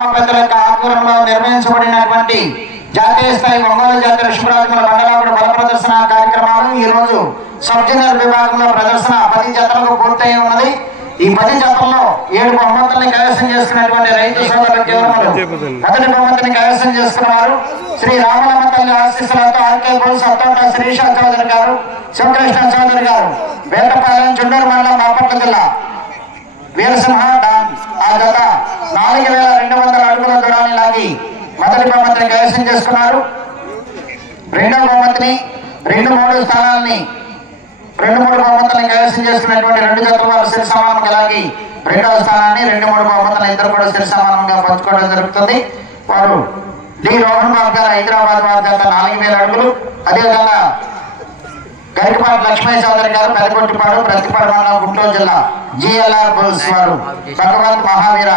యొక్క ఆధ్వర్యంలో నిర్వహించబడినటువంటి జాతీయ స్థాయి ఒంగోలు జాతీయ ఋషభరాజుల మండలాపుడు బల ప్రదర్శన కార్యక్రమాలు ఈ రోజు సబ్ జూనియర్ విభాగంలో ప్రదర్శన పది జతలకు పూర్తయి ఉన్నది. ఈ పది జతల్లో ఏడు బహుమతుల్ని కైవసం చేసుకున్నటువంటి రైతు సోదరుల కేవలం మొదటి బహుమతిని కైవసం చేసుకున్నారు శ్రీ రామలమ్మ తల్లి ఆశీస్సులతో ఆర్కే బోల్ సత్తోట శ్రీషా చౌదరి గారు శివకృష్ణ చౌదరి గారు వేటపాలెం చుండూరు మండలం బాపట్ల జిల్లా వీరసింహ ఆ నాలుగు వేల రెండు వందల అడుగుల దూరాన్ని లాగి మొదటి బహుమతిని కైవసం చేసుకున్నారు. రెండవ బహుమతిని రెండు మూడు స్థానాన్ని రెండు మూడు బహుమతులను కైవసం చేసుకున్నటువంటి రెండు జతల వారు సిరి సమానంగా లాగి రెండవ స్థానాన్ని రెండు మూడు బహుమతులను ఇద్దరు కూడా సిరి సమానంగా పంచుకోవడం జరుగుతుంది. వారు డి. రోహన్ బాబు గారు హైదరాబాద్ వారి జత నాలుగు వేల అడుగులు. అదేవిధంగా గరికపాటి లక్ష్మీ చౌదరి గారు పెదకొట్టిపాడు ప్రతిపాడు మండలం గుంటూరు జిల్లా జిఎల్ఆర్ బుల్స్ వారు. భగవంత్ మహావీర.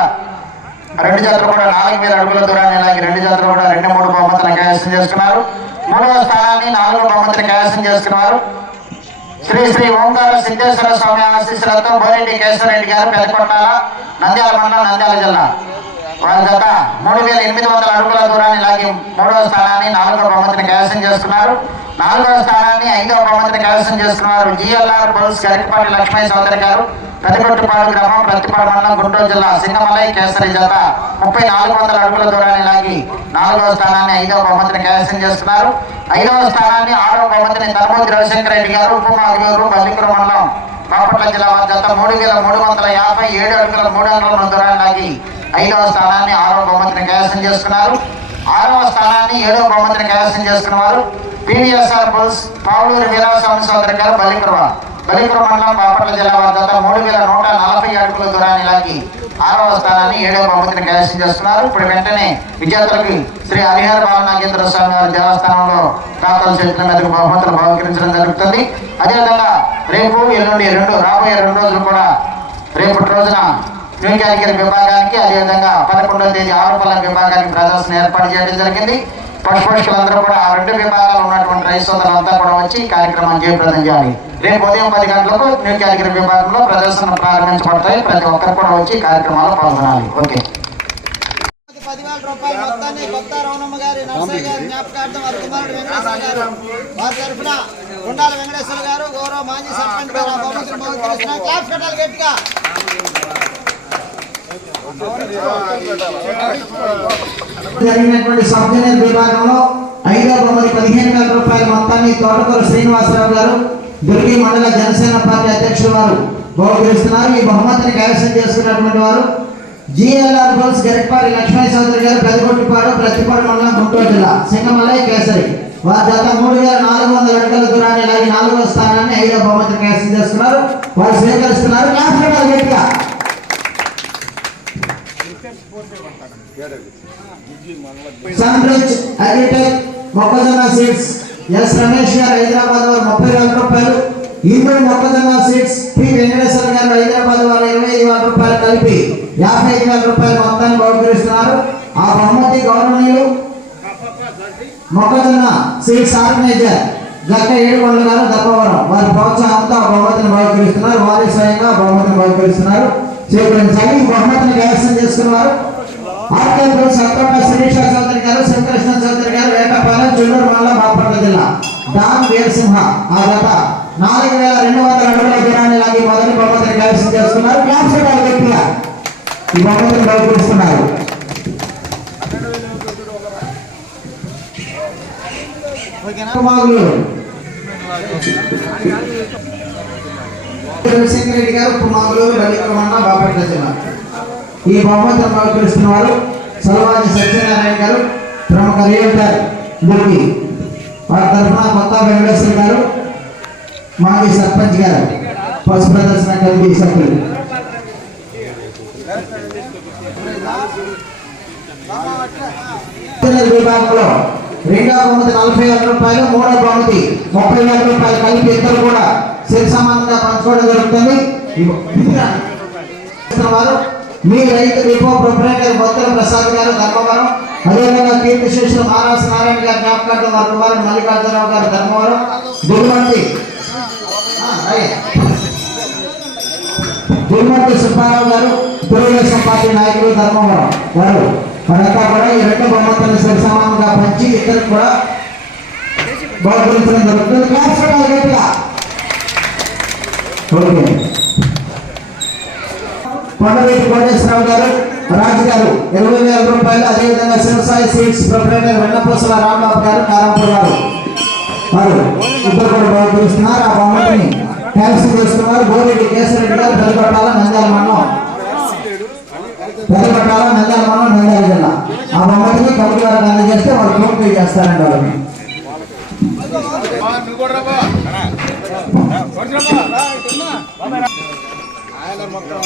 రెండు జతలు కూడా నాలుగు వేల అడుగుల దూరాన్ని ఇలాగే రెండు జతలు కూడా రెండు మూడు బహుమతులను కైవసం చేసుకున్నారు. మూడవ స్థానాన్ని నాలుగో బహుమతిని కైవసం చేసుకున్నారు. శ్రీ శ్రీ ఓంకార సిద్ధేశ్వర స్వామి ఆశీస్సులతో బోరెడ్డి కేశవరెడ్డి గారు పెదకొట్టాల నంద్యాల మండలం నంద్యాల జిల్లా. వారి గత మూడు వేల ఎనిమిది వందల అడుగుల దూరాన్ని లాగి మూడవ స్థానాన్ని నాలుగో బహుమతిని కైవసం చేసుకున్నారు. నాలుగవ స్థానాన్ని ఐదవ బహుమతిని కైవసం చేసుకున్నారు జిఎల్ఆర్ బౌల్స్ గరికపాటి లక్ష్మీ సోదరి గారు పెదకొట్టుపాడు గ్రామం ప్రతిపాడు మండలం గుంటూరు జిల్లా సింగమలై కేసరి జత. ముప్పై నాలుగు వందల అడుగుల దూరాన్ని లాగి నాలుగవ స్థానాన్ని ఐదవ బహుమతిని కైవసం చేసుకున్నారు. ఐదవ స్థానాన్ని ఆరవ బహుమతిని ధర్మోజి రవిశంకర్ రెడ్డి గారు ఉపమాగూరు బల్లికుర మండలం బాపట్ల జిల్లా వారి జత మూడు వేల మూడు వందల యాభై ఏడు అడుగుల మూడు వందల దూరాన్ని లాగి ఐదవ స్థానాన్ని ఆరవ బహుమతిని కైవసం చేసుకున్నారు. ఆరవ స్థానాన్ని ఏడవ బహుమతిని కైవసం చేసుకున్నారు పివిఎస్ఆర్ బుల్స్ పావులూరు వీరాస్వామి సోదరి గారు బలిపుర బలిపుర మండలం బాపట్ల జిల్లా వారి మూడు వేల నూట నలభై అడుగుల దూరాన్ని లాగి ఆరవ స్థానాన్ని ఏడవ బహుమతిని కైవసం చేస్తున్నారు. ఇప్పుడు వెంటనే విద్యార్థులకు శ్రీ హరిహర బాలనాగేంద్ర స్వామి వారి దేవస్థానంలో దాతలు చేతుల మీదకు బహుమతులు బహుకరించడం జరుగుతుంది. అదేవిధంగా రేపు ఎల్లుండి రెండు రాబోయే రెండు రోజులు కూడా రేపటి రోజున న్యూ క్యాటగిరీ విభాగానికి అదేవిధంగా పదకొండవ తేదీ ఆరుపల్ల విభాగానికి ప్రదర్శన ఏర్పాటు చేయడం జరిగింది. పశుపక్షులందరూ కూడా ఆ రెండు విభాగాలు ఉన్నటువంటి రైతు సోదరులంతా కూడా వచ్చి ఈ కార్యక్రమం జయప్రదం చేయాలి. రేపు ఉదయం పది గంటలకు న్యూ కేటగిరీ విభాగంలో ప్రదర్శన ప్రారంభించబడతాయి. ప్రతి ఒక్కరు కూడా వచ్చి ఈ కార్యక్రమాల్లో పాల్గొనాలి. ఓకే. పదివేల రూపాయల మొత్తాన్ని కొత్త రవణమ్మ గారి నర్సయ్య గారి జ్ఞాపకార్థం వారి కుమారుడు వెంకటేశ్వర గారు వారి తరఫున గుండాల వెంకటేశ్వర గారు గౌరవ మాజీ సర్పంచ్ గారు కట్టాలి గట్టిగా. జరిగినటువంటి సబ్ విభాగంలో ఐదో బొమ్మది పదిహేను వేల రూపాయల మొత్తాన్ని తోటకూర శ్రీనివాసరావు గారు దుర్గి మండల జనసేన పార్టీ అధ్యక్షుడు వారు బహుకరిస్తున్నారు ఈ బహుమతిని కైవసం చేసుకున్నటువంటి వారు జిఎల్ఆర్ బోల్స్ గరికపాటి లక్ష్మీ చౌదరి గారు పెదగొట్టిపాడు ప్రతిపాడు మండలం గుంటూరు జిల్లా సింగమలై కేసరి. వారి జత మూడు వేల నాలుగు వందల అడుగుల దూరాన్ని నాలుగో స్థానాన్ని ఐదో బహుమతిని కైవసం చేస్తున్నారు వారు స్వీకరిస్తున్నారు క్లాస్ పెట్టాలి గట్టిగా సన్రిచ్ అగ్రిటెక్ మొక్కజొన్న సీడ్స్. ఎస్ రమేష్ గారు హైదరాబాద్ వారు ముప్పై వేల రూపాయలు. ఇందులో మొక్కజొన్న సీడ్స్ పి వెంకటేశ్వర గారు హైదరాబాద్ వారు ఇరవై ఐదు వేల రూపాయలు కలిపి యాభై ఐదు వేల రూపాయల మొత్తాన్ని బహుకరిస్తున్నారు. ఆ బహుమతి గౌరవనీయులు మొక్కజొన్న సీడ్స్ ఆర్గనైజర్ గత ఏడుకొండ గారు దప్పవరం. వారి ప్రోత్సాహంతో ఆ బహుమతిని బహుకరిస్తున్నారు. వారి స్వయంగా బహుమతిని బహుకరిస్తున్నారు. చేపడించాలి ఈ బహుమతిని కైవసం చేసుకున్నారు. ఆర్కేపురం సత్తోట శిరీష చౌదరి గారు శివకృష్ణ చౌదరి గారు వేటపాలెం చుల్లూరు మండలం బాపట్ల జిల్లా. డాన్ వీరసింహ ఆ గత నాలుగు వేల రెండు వందల అడుగుల దూరాన్ని లాగి మొదటి బహుమతిని కైవసం చేస్తున్నారు క్లాప్స్ పెట్టాలి గట్టిగా. ఈ బహుమతిని బహుకరిస్తున్నారు కుమారులు. రెడ్డి గారు కుమారులు బలిక్రమణ బాపట్ల జిల్లా. ఈ బహుమతిని బహుకరిస్తున్న వారు సలవాజి సత్యనారాయణ గారు ప్రముఖ రియల్టర్ గురికి వారి తరఫున కొత్త వెంకటేశ్వర గారు మాజీ సర్పంచ్ గారు పశు ప్రదర్శన కలిగి సభ్యులు విభాగంలో రెండవ బహుమతి నలభై వేల రూపాయలు మూడవ బహుమతి ముప్పై వేల రూపాయలు కలిపి ఇద్దరు కూడా సరి సమానంగా పంచుకోవడం జరుగుతుంది. వారు మీ రైతు డిపో ప్రొపరేటర్ బొత్తల ప్రసాద్ గారు ధర్మవరం. అదేవిధంగా కీర్తి శేషులు మానవస్ నారాయణ గారు జ్ఞాపకార్థం వారి కుమారుడు మల్లికార్జునరావు గారు ధర్మవరం. దుర్మంతి దుర్మంతి సుబ్బారావు గారు తెలుగుదేశం పార్టీ నాయకులు ధర్మవరం వారు వారంతా కూడా ఈ రెండు బహుమతులను సరిసమానంగా పంచి ఇద్దరు కూడా బహుకరించడం జరుగుతుంది. గట్టిగా ఓకే. కొండవీటి కోటేశ్వరరావు గారు రాజు గారు ఇరవై వేల రూపాయలు అదేవిధంగా శివసాయి సీట్స్ ప్రొపరేటర్ వెన్నపూసల రాంబాబు గారు కారంపూర్ గారు వారు ఇద్దరు కూడా బహుకరిస్తున్నారు ఆ బొమ్మని ట్యాక్సీ చేస్తున్నారు గోరెడ్డి కేశరెడ్డి గారు పెద్దపట్టాల నంద్యాల మండలం పెద్దపట్టాల నంద్యాల మండలం నంద్యాల జిల్లా ఆ బొమ్మని కమిటీ వారికి అందజేస్తే వాళ్ళు ఫోన్ పే చేస్తారండి వాళ్ళని ఆయన మొత్తం